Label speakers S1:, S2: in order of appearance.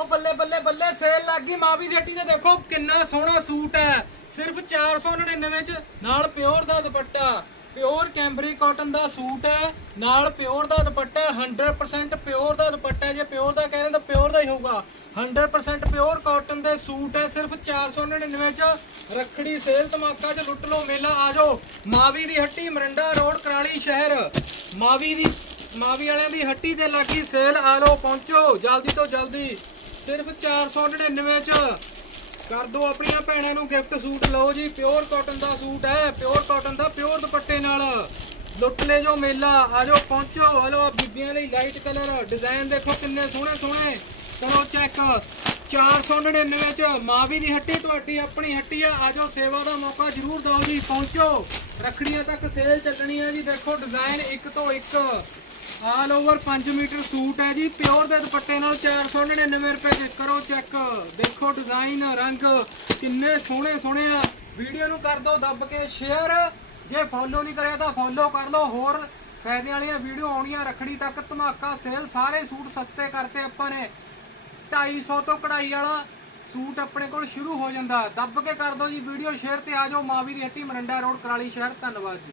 S1: ਉਹ ਬੱਲੇ ਬੱਲੇ ਬੱਲੇ ਸੇਲ ਲੱਗ ਗਈ ਮਾਵੀ ਦੀ ਹੱਟੀ ਤੇ ਦੇਖੋ ਕਿੰਨਾ ਸੋਹਣਾ ਸੂਟ ਹੈ। ਸਿਰਫ 499 ਚ ਨਾਲ ਪਿਓਰ ਦਾ ਦੁਪੱਟਾ। ਪਿਓਰ ਕੈਂਬਰੀ ਕਾਟਨ ਦਾ ਸੂਟ ਹੈ ਨਾਲ ਪਿਓਰ ਦਾ ਦੁਪੱਟਾ ਹੈ, 100% ਪਿਓਰ ਦਾ ਦੁਪੱਟਾ ਜੇ ਪਿਓਰ ਦਾ ਕਹਿੰਦੇ ਤਾਂ ਪਿਓਰ ਦਾ ਹੀ ਹੋਊਗਾ। 100% ਪਿਓਰ ਕਾਟਨ ਦੇ ਸੂਟ ਹੈ ਸਿਰਫ 499 ਚ। ਰੱਖੜੀ ਸੇਲ ਧਮਾਕਾ ਚ ਲੁੱਟ ਲਓ ਮੇਲਾ ਆ ਜਾਓ। ਮਾਵੀ ਦੀ ਹੱਟੀ ਮਰਿੰਡਾ ਰੋਡ ਕਰਾਲੀ ਸ਼ਹਿਰ। ਮਾਵੀ ਦੀ ਮਾਵੀ ਵਾਲਿਆਂ ਦੀ ਹੱਟੀ ਤੇ ਲੱਗੀ ਸੇਲ ਆ ਲਓ ਪਹੁੰਚੋ। ਜਲਦੀ ਤੋਂ ਜਲਦੀ। ਸਿਰਫ 499 ਚ। ਕਰ ਦੋ ਆਪਣੀਆਂ ਭੈਣਾਂ ਨੂੰ ਗਿਫਟ ਸੂਟ, ਲਓ ਜੀ ਪਿਓਰ ਕਾਟਨ ਦਾ ਸੂਟ ਹੈ ਪਿਓਰ ਕਾਟਨ ਦਾ ਪਿਓਰ ਦੁਪੱਟੇ ਨਾਲ। ਲੁੱਟ ਲੈ ਜੋ ਮੇਲਾ ਆ ਜਾਓ ਪਹੁੰਚੋ ਹਲੋ ਆ ਬੀਬੀਆਂ ਲਈ ਲਾਈਟ ਕਲਰ ਡਿਜ਼ਾਈਨ ਦੇਖੋ ਕਿੰਨੇ ਸੋਹਣੇ ਸੋਹਣੇ। ਕਰੋ ਚੈੱਕ 499 ਚ ਮਾਵੀ ਦੀ ਹੱਟੀ, ਤੁਹਾਡੀ ਆਪਣੀ ਹੱਟੀ ਆ। ਆ ਜਾਓ ਸੇਵਾ ਦਾ ਮੌਕਾ ਜ਼ਰੂਰ ਦਿਓ ਜੀ, ਪਹੁੰਚੋ। ਰੱਖੜੀਆਂ ਤੱਕ ਸੇਲ ਚੱਲਣੀ ਹੈ ਜੀ, ਦੇਖੋ ਡਿਜ਼ਾਈਨ ਇੱਕ ਤੋਂ ਇੱਕ। ਆਲ ਓਵਰ 5 ਮੀਟਰ ਸੂਟ ਹੈ ਜੀ। ਪਿਓਰ ਦੇ ਦੁਪੱਟੇ ਨਾਲ 499 ਰੁਪਏ ਦੇ ਕਰੋ ਚੈੱਕ ਦੇਖੋ ਡਿਜ਼ਾਈਨ ਰੰਗ ਕਿੰਨੇ ਸੋਹਣੇ ਸੋਹਣੇ ਆ। ਵੀਡੀਓ ਨੂੰ ਕਰ ਦਿਓ, ਦੱਬ ਕੇ ਸ਼ੇਅਰ ਜੇ ਫੋਲੋ ਨਹੀਂ ਕਰਿਆ ਤਾਂ ਫੋਲੋ ਕਰ ਲਓ। ਹੋਰ ਫਾਇਦੇ ਵਾਲੀਆਂ ਵੀਡੀਓ ਆਉਣੀਆਂ ਰੱਖੜੀ ਤੱਕ, ਧਮਾਕਾ ਸੇਲ ਸਾਰੇ ਸੂਟ ਸਸਤੇ ਕਰਤੇ ਆਪਾਂ ਨੇ। 250 ਤੋਂ ਕਢਾਈ ਵਾਲਾ ਸੂਟ ਆਪਣੇ ਕੋਲ ਸ਼ੁਰੂ ਹੋ ਜਾਂਦਾ। ਦੱਬ ਕੇ ਕਰ ਦਿਓ ਜੀ ਵੀਡੀਓ ਸ਼ੇਅਰ ਤੇ ਆ ਜਾਓ। ਮਾਵੀ ਦੀ ਹੱਟੀ ਮਰੰਡਾ ਰੋਡ, ਕਰਾਲੀ ਸ਼ਹਿਰ। ਧੰਨਵਾਦ ਜੀ।